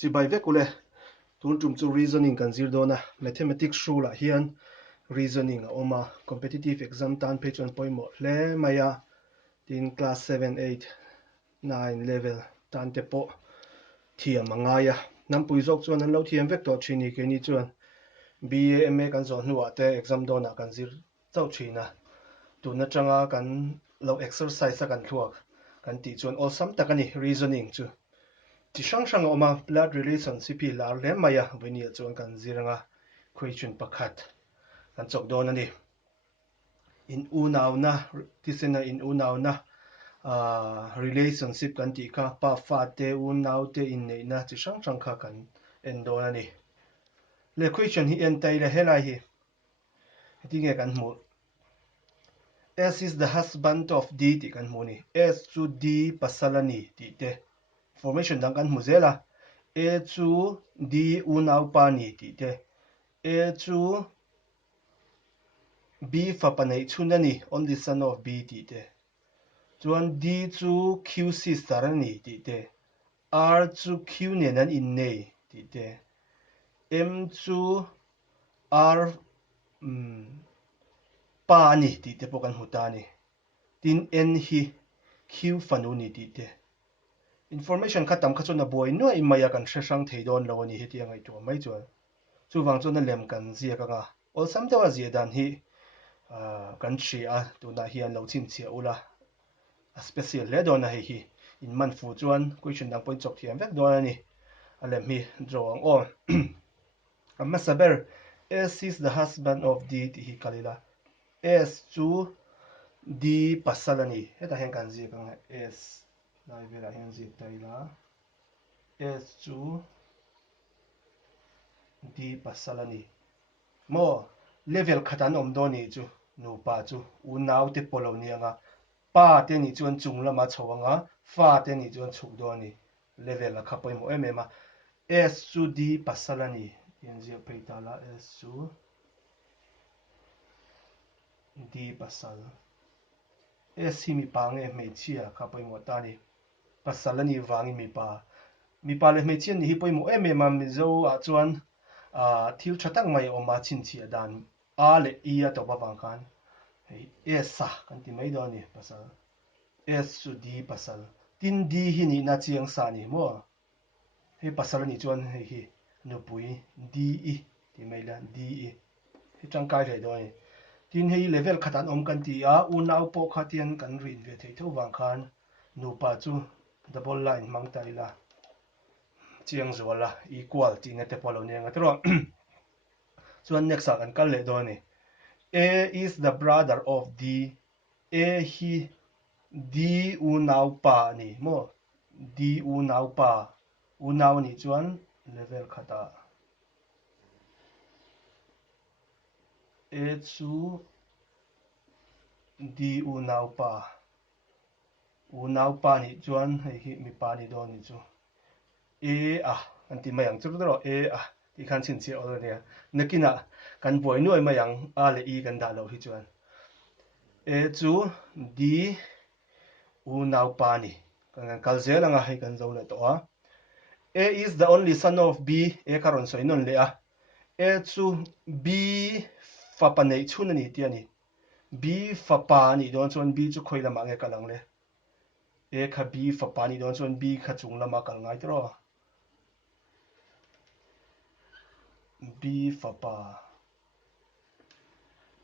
Chỉ bài viết của lệ tuần trùng chu reasoning kan zir dona mathematics shul la hian reasoning oma competitive exam tan page on poimo hle maya tin class 7 8 9 level tan te po thiam angaya nam pui zok chuan an lo thiam vek to thini ke ni chuan BA MA kan zo nuwa te exam dona kan zir chau thina tuna changa kan lo exercise kan thuak kan ti chuan all sam takani reasoning chu ti sang sang oma blood relationship hi lar le maya venia chuan kan ziranga question pakhat kan chok don ani in unaw na tisena in unaw na relationship kan ti kha pa fa te unaw te in nei na chi sang sang kha kan en don ani le question hi en tai le helai hi tinge kan mu S is the husband of D ti kan mu ni S chu D pasalani ti te formation dang kan mu zela A chu D unaw pa ni ti te A chu B fa panei chunani only son of B ti te chuan D chu Q sister ani ti te R chu Q nen an in nei ti te M chu R pa ni ti te pokan huta ni tin N hi Q fanu ni ti te information khatam kha chuna boy no i maya kan hresang theidon lo ani heti angai to mai chuan chu wang chuna lem kan zia ka nga ol sam tawa zia dan hi kan thri a tuna hian lo chin chia ula a special le don a hi in man fu chuan question dang point chok thiam vek don ani alem hi drawing on amma saber S is the husband of D ti hi kalila S chu D pasalani heta hen kan zia ka nga S lai vela hen zia taila S chu D pasalani mo level khatan om do ni chu nu pa chu u naw te polo ni anga pa te ni chuan chung lama chhawanga fa te ni chuan chhuk do ni level la khapoi mo em ema S chu D pasalani yen zia peita la S chu D pasal S hi mi pa nge me chia khapoi mo ta ni pasalani wangi mi pa le me chian ni hi poi mo em ema mi zo a chuan thil thatak mai oma chin chia dan a le i a to ba wang khan hei esa kan ti mai do ni pasal S chu D pasal tin D hi ni na chiang sa ni mo hei pasal ni chuan hei hi nu pui D i ti mai la D i hi chang kai le do ni tin hei level khatan om kan ti a u nau po khatian kan rin ve thei tho wang khan nu pa chu double line mang tai la chiang zola equal ti na te polo ne nga tro chuan next kan kal le do ni A is the brother of D A hi D u nau pa ni mo D u nau pa u nau ni chuan level khata A chu D u nau pa ni chuan hei hi mi pa ni do ni chu A anti mayang chu ro A ti khan chin che ol ne nakina kan boy noi mayang a le i kan da lo hi chuan A chu D u nau pa ni kan kal zelanga hei kan zo le to a A is the only son of B A karon soi non le a chu B fa pa nei chun ani ti ani B fa pa ni don chuan B chu khoi lama nge kalang le A kha B fa pa ni don chuan B kha chung lama kal ngai tro B fa pa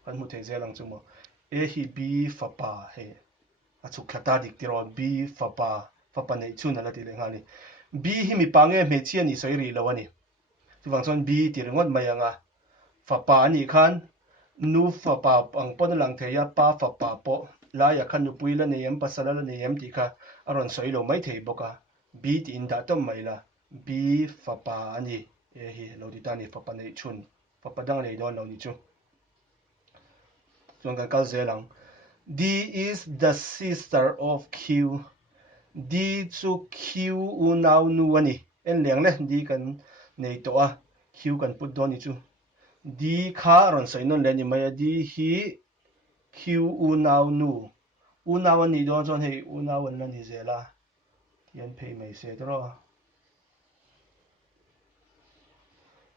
kan mu thei zelang chu mo A hi B fa pa he a chu khata dik ti ro B fa pa nei chun ala ti le ngani B hi mi pa nge me chi ani soi ri lo ani chu wang chuan B ti ringot mai anga fa pa ni khan nu fa pa ang pon lang theya pa fa pa po la ya khan nu pui la nei em pasala la nei em ti kha aron soi lo mai thei boka B ti in da tom mai la B fa pa ani e hi lo ti ta ni fa pa nei chun fa pa dang nei don lo ni chu chuan kan kal zelang D is the sister of Q D chu Q u nau nu ani en leng le D kan nei to a Q kan put do ni chu D kha ron soi non le ni mai D hi Q u nau nu u nau ani don chuan hei u nau an la ni zela tian phei mai se tro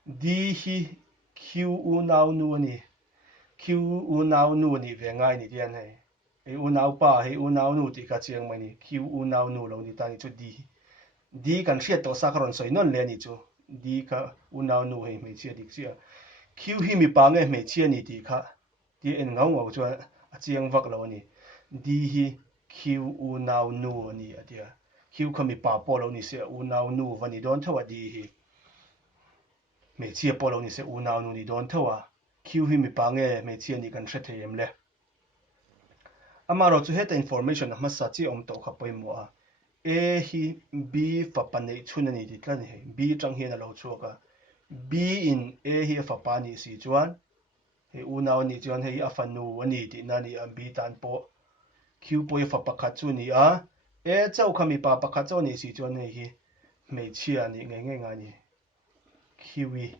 D hi Q u nau nu ni Q u nau nu ni về ngay ni tiền hay hay u nau pa hay u nau nu thì cả chiang mày ni Q u nau nu lâu ni ta ni chú D D kan siết to sa karon soi non le ni chú D ka u nau nu hay mấy chia đi chia Q hi mi pa nge mấy chia ni thì cả thì en ngau ngau chú chiang vak lâu ni D hi Q u nau nu ni atia Q ka mi pa po lâu ni se u nau nu vani don thawa D hi mấy chia po lâu ni se u nau nu ni don thawa Q hi mi pa nge mấy chia ni kan thre them le amaro chu heta information ma sa chi om to kha poimo a hi b fa pa nei chuna ni ti tlan he b tang hian a lo chuaka b in a hi fa pa ni si chuan he u naw ni chuan hei a fa nu ani ti na ni a b tan po q poi fa pakhat chu ni a chau khami pa pakhat chu ni si chuan hei hi mei chia ni nge nga ni kiwi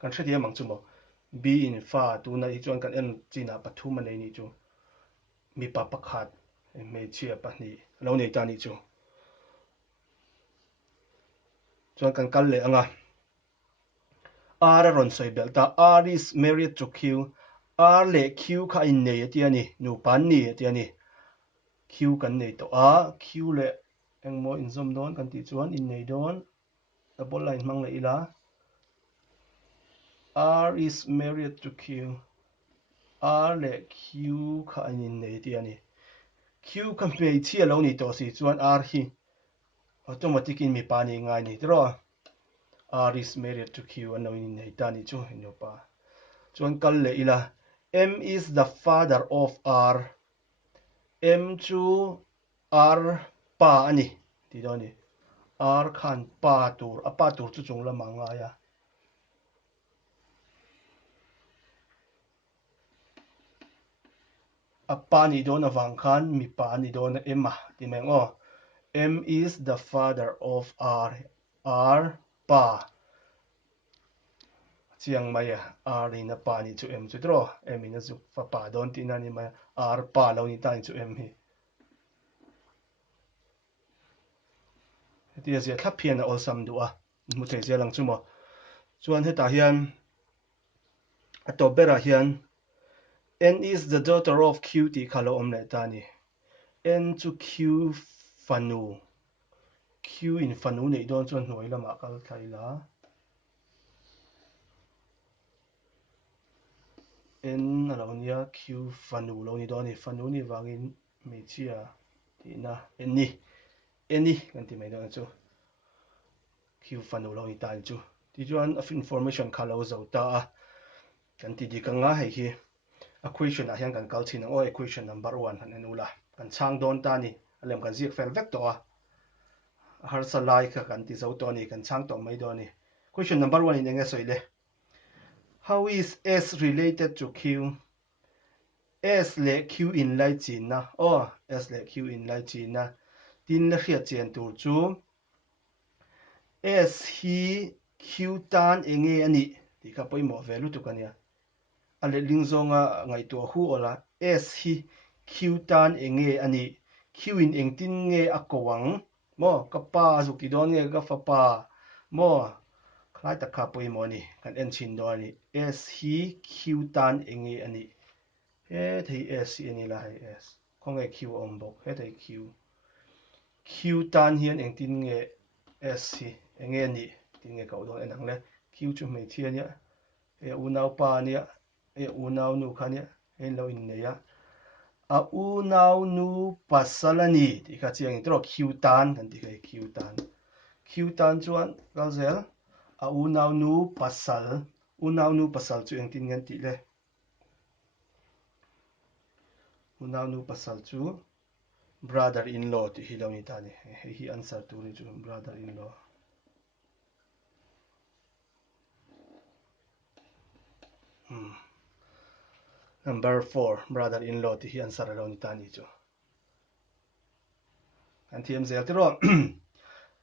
kan thredia mang chu mo b in fa tu na hi chuan kan en china pathum nei ni chu mi pa pakhat mei chia pahnih lo nei ta ni chu chuan kan kal le anga r a ron soi bel ta r is married to q r le q kha in nei ati ani nu pan ni ati ani q kan nei to a q le engmo in zom don kan ti chuan in nei don double line mang le ila r is married to q r le q kha in nei ti ani q ka mei chia lo ni to si chuan r hi automatic in mi pa ni ngai ni tro r is married to q ano in nei ta ni chu in pa chuan kal le ila m is the father of r m chu r pa ani ti do ni r khan pa tur a pa tur chu chung la manga ya a pa ni do na wang khan mi pa ni do na emma ti meng o m is the father of r r pa chiang mai r ni na pa ni chu m chu tro m ni na chu fa pa don ti na ni ma r pa lo ni ta ni chu m hi ti zia thap phian a ol sam du a mu thei zia lang chu mo chuan heta hian a to bera hian n is the daughter of q ti khalo om le ta ni n chu q fanu q in fanu nei don chuan hnoi lama kal thai la n alo nia q fanu lo ni don ni fanu ni wangin me chia ti na n ni kan ti mai don chu q fanu lo ni ta chu ti chuan of information khalo zo ta a kan ti di ka nga hei hi equation a hian kan kal thin o equation number 1 han en ula kan chang don ta ni alem kan zik fel vek to a har salai kha kan ti zo to ni kan chang to mai do ni question number 1 in enge soile how is s related to q s le q in lai chin na s le q in lai chin na tin la khia chen tur chu s hi q tan enge ani ti kha poimo velu tu kania ale lingzonga ngai to hu ola s hi q tan enge ani q in engtin nge akowang mo ka pa zu ki don nge ka fa pa mo khlai ta kha poimo ni kan en chin do ani s hi q tan enge ani he thei s ani la hai s khongai q om bok he thei q tan hian engtin nge s hi enge ani tin nge ka do enang le q chu mei thia nia e u nau pa nia e u nau nu khania e lo in ne ya a u nau nu pasalani ti kha chiang tro q tan kan ti kai q tan chuan galzel a u nau nu pasal chu engtin ngan ti le u nau nu pasal chu brother in law ti hi lo ni ta ni hi answer tu ni chu brother in law number 4 brother in law ti hi answer lo ni ta ni chu kan thiam zel ti ro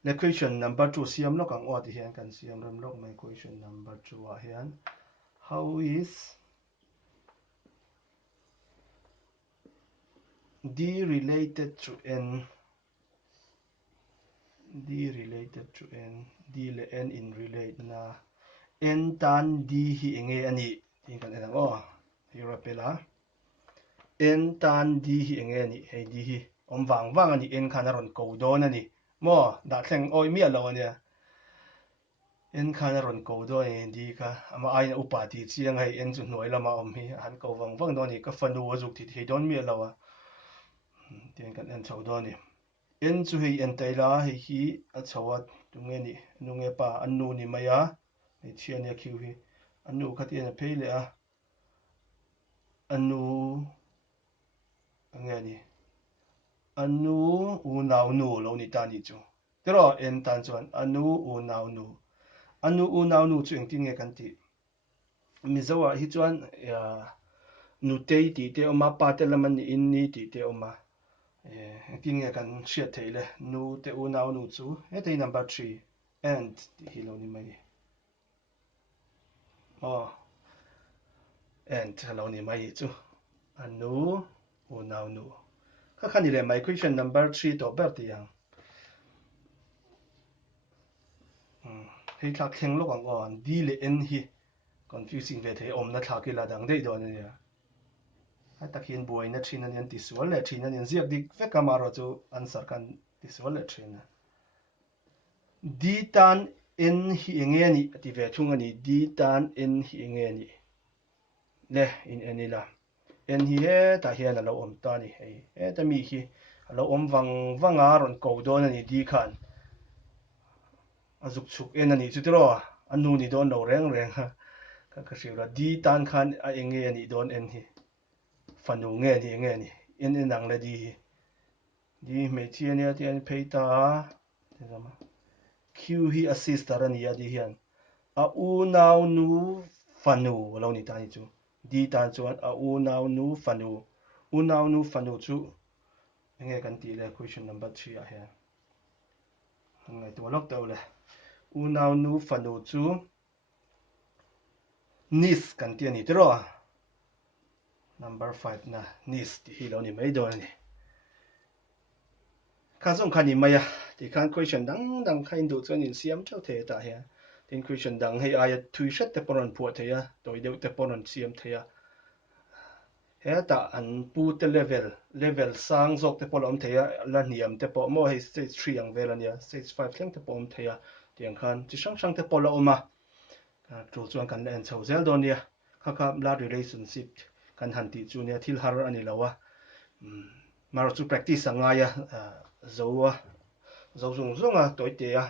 le question number 2 siam lo kang o ti hian kan siam ram lo mai question number 2 a hian how is d related to n d related to n d le n in relate na n tan di hi enge ani tin kan enang o hi rapela n tan di hi enge ani hei di hi om wang ani n khan aron ko don ani mo da thleng oi mi alo ania n khan aron ko do di ka ama ai na upa ti chiang hei n chu hnoi lama om hi han ko wang do ni ka fanu azuk ti hei don mi alo a tin kan en chho do ni n chu hei en taila hei hi a chawa tunge ni nunge pa annu ni maya hei chian ya khiu hi annu khati na pheile a annu ange ni annu u nau nu lo ni ta ni chu tero en tan chuan annu u nau nu annu u nau nu chu engtin nge kan ti mi zawa hi chuan ya nu tei ti te oma pa te laman ni in ni ti te oma engtin nge kan hriat theile nu te u nau nu chu hetei number 3 and ti hi lo ni mai and lo ni mai chu annu u nau nu kha khani le mai question number 3 to ber ti yang hei thak thleng lo ang on di le n hi confusing ve the om na thla ki la dang dei do ni ya ha takhin buai na thina nian ti sual le thina nian ziak dik ve kamaro chu answer kan ti sual le thina di tan n hi enge ni ti ve thung ani di tan n hi enge ni le in anila en hi he ta hian alo om ta ni hei he ta mi hi alo om wanga ron ko do na ni di khan azuk chuk en ani chu tiro anu ni don lo reng ha ka shira di tan khan a enge ani don en hi fanu nge ni en nang le di me chi ania ti an peita ma q hi assistar ani ya di hian a u nau nu fanu lo ni ta ni chu di tan chuan a u nau nu fanu chu enge kan ti le question number 3 a hian ngai to lok to le u nau nu fanu chu nis kan ti ani tro number 5 na nis ti hi lo ni mai do ni kha zong khani maya ti khan question dang khain du chuan in siam thau the ta hian tin question dang hei aya thui shat te poron phu theya toi deu te poron siam theya he ta an pu te level sang zok te polom theya la niam te po mo hei stage 3 ang vel ania stage 5 thleng te pom theya tiang khan chi sang te polo oma tru chuan kan len chho zel don nia kha blood relationship kan han ti chu nia thil har ani lawa maro chu practice anga ya zowa zong a toite a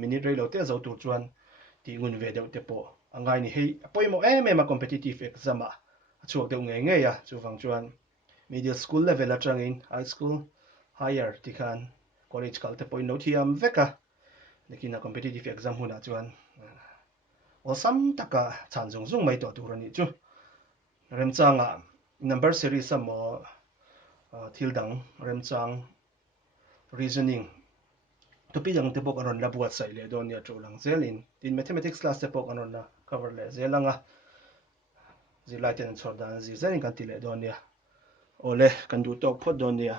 minute rei lo te zo tu chuan ti ngun ve deuh te po angai ni hei poimo em a competitive exam a chuak deuh ngei a chu wang chuan middle school level atangin high school higher ti khan college kal te poi no thiam veka lekin a competitive exam huna chuan osam taka chan zong mai to tur ani chu remchanga number series amo thil dang remchang reasoning topic ang te pok anon la buat sai le don ya tro lang zelin tin mathematics class te pok anon na cover le zelanga zirlai ten chor dan zir zelin kan ti le don ya ole kan du tok phot don ya